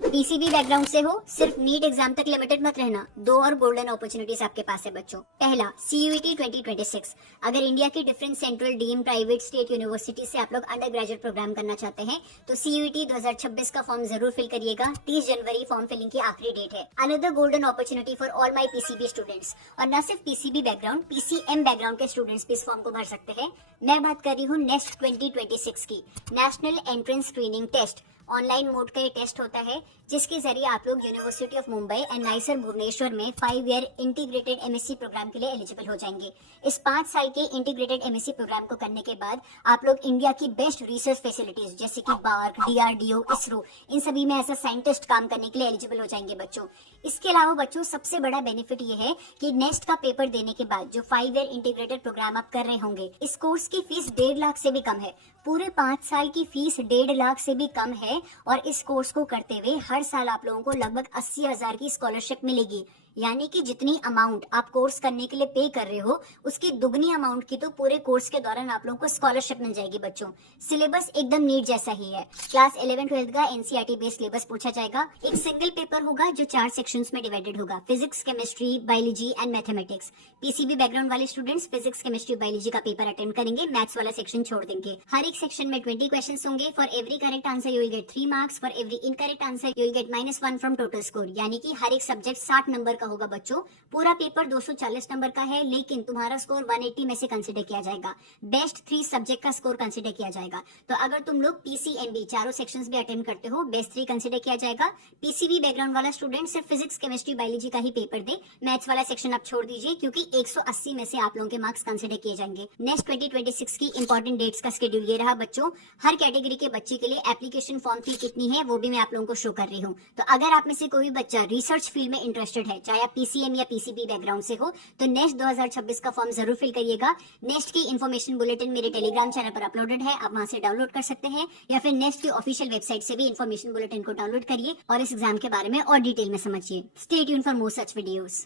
PCB background से हो, सिर्फ नीट एग्जाम तक लिमिटेड मत रहना। दो और गोल्डन अपॉर्चुनिटीज आपके पास है बच्चों। पहला, सीयूईटी 2026। अगर इंडिया की different central, deem, private, state university से आप लोग अंडर ग्रेजुएट प्रोग्राम करना चाहते हैं तो सीयूईटी 2026 का फॉर्म जरूर फिल करिएगा। 30 जनवरी फॉर्म फिलिंग की आखिरी डेट है। Another golden opportunity for all my PCB students. और न सिर्फ पीसीबी बैकग्राउंड, पीसीएम बैकग्राउंड के स्टूडेंट्स भी इस फॉर्म को भर सकते हैं। मैं बात कर रही हूँ नेक्स्ट 2026 की। National entrance screening test online mode का ये टेस्ट होता है, जिसके जरिए आप लोग university of Mumbai and NISER Bhubaneswar में 5 ईयर इंटीग्रेटेड एमएससी प्रोग्राम के लिए एलिजिबल हो जाएंगे। इस 5 साल के इंटीग्रेटेड एमएससी प्रोग्राम को करने के बाद आप लोग इंडिया की बेस्ट रिसर्च फैसिलिटीज जैसे कि बार्क, डीआरडीओ, इसरो, इन सभी में एज अ साइंटिस्ट काम करने के लिए एलिजिबल हो जाएंगे बच्चों। इसके अलावा बच्चों सबसे बड़ा बेनिफिट ये है कि नेक्स्ट का पेपर देने के बाद जो 5 ईयर इंटीग्रेटेड प्रोग्राम आप कर रहे होंगे, इस कोर्स की फीस 1.5 लाख से भी कम है। पूरे 5 साल की फीस 1.5 लाख से भी कम है और इस कोर्स को करते हुए हर साल आप लोगों को लगभग 80,000 की स्कॉलरशिप मिलेगी। यानी कि जितनी अमाउंट आप कोर्स करने के लिए पे कर रहे हो, उसकी दुगनी अमाउंट की तो पूरे कोर्स के दौरान आप लोगों को स्कॉलरशिप मिल जाएगी बच्चों। सिलेबस एकदम नीट जैसा ही है। क्लास 11-12 का एनसीईआरटी बेस्ड सिलेबस पूछा जाएगा। एक सिंगल पेपर होगा जो 4 सेक्शंस में डिवाइडेड होगा, physics, chemistry, biology and mathematics. PCB background वाले स्टूडेंट्स फिजिक्स, केमिस्ट्री, बायोलॉजी का पेपर अटेंड करेंगे, मैथ्स वाला सेक्शन छोड़ देंगे। हर एक सेक्शन में 20 क्वेश्चन होंगे। For every correct answer you will get 3 marks. For every incorrect answer you will get -1 from total score. यानी कि हर एक सब्जेक्ट 60 नंबर का होगा बच्चों। पूरा पेपर 240 नंबर का है, लेकिन तुम्हारा स्कोर 180 में से कंसीडर किया जाएगा। बेस्ट 3 सब्जेक्ट का स्कोर कंसीडर किया जाएगा। तो अगर तुम लोग पीसीएमबी चारों सेक्शंस भी अटेंड करते हो, बेस्ट 3 कंसीडर किया जाएगा। पीसीबी बैकग्राउंड वाला स्टूडेंट सिर्फ फिजिक्स, केमिस्ट्री, बायोलॉजी का ही पेपर दे। मैथ्स वाला सेक्शन आप छोड़ दीजिए, क्योंकि 180 में से आप लोगों के मार्क्स कंसीडर किए जाएंगे। नेक्स्ट 2026 की इंपॉर्टेंट डेट्स का शेड्यूल ये रहा बच्चों। हर कैटेगरी के बच्चे के लिए एप्लीकेशन फॉर्म फी कितनी है वो भी मैं आप लोगों को शो कर रही हूँ। तो अगर आप में से कोई बच्चा रिसर्च फील्ड में इंटरेस्टेड है, चाहे आप पीसीएम या पीसीबी बैकग्राउंड से हो, तो नेक्स्ट 2026 का फॉर्म जरूर फिल करिएगा। नेक्स्ट की इन्फॉर्मेशन बुलेटिन मेरे टेलीग्राम चैनल पर अपलोडेड है, आप वहां से डाउनलोड कर सकते हैं, या फिर नेक्स्ट की ऑफिशियल वेबसाइट से भी इन्फॉर्मेशन बुलेटिन को डाउनलोड करिए और इस एग्जाम के बारे में और डिटेल में समझिए। Stay tuned for more such videos.